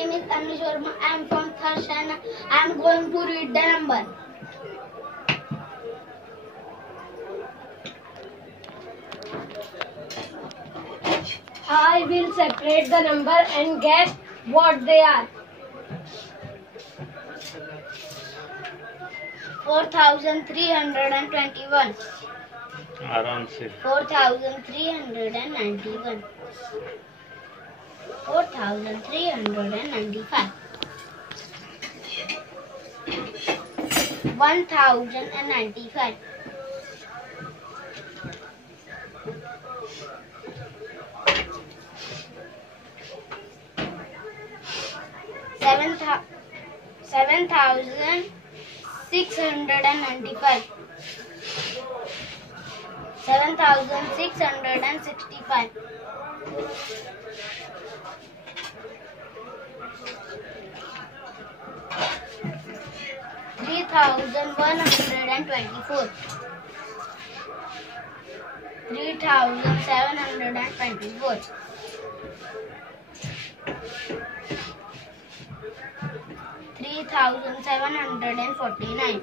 name is Anuj Verma. I am from third standard. I am going to read the number. I will separate the number and guess what they are. 4,321. आराम से 4,391. 4,395. 1,095. 7,695. 7,665. 3,124. 3,724. 3,749.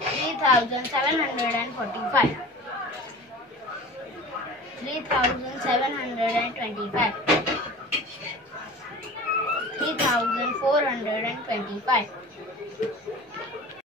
3,745. 3,725. 3,425.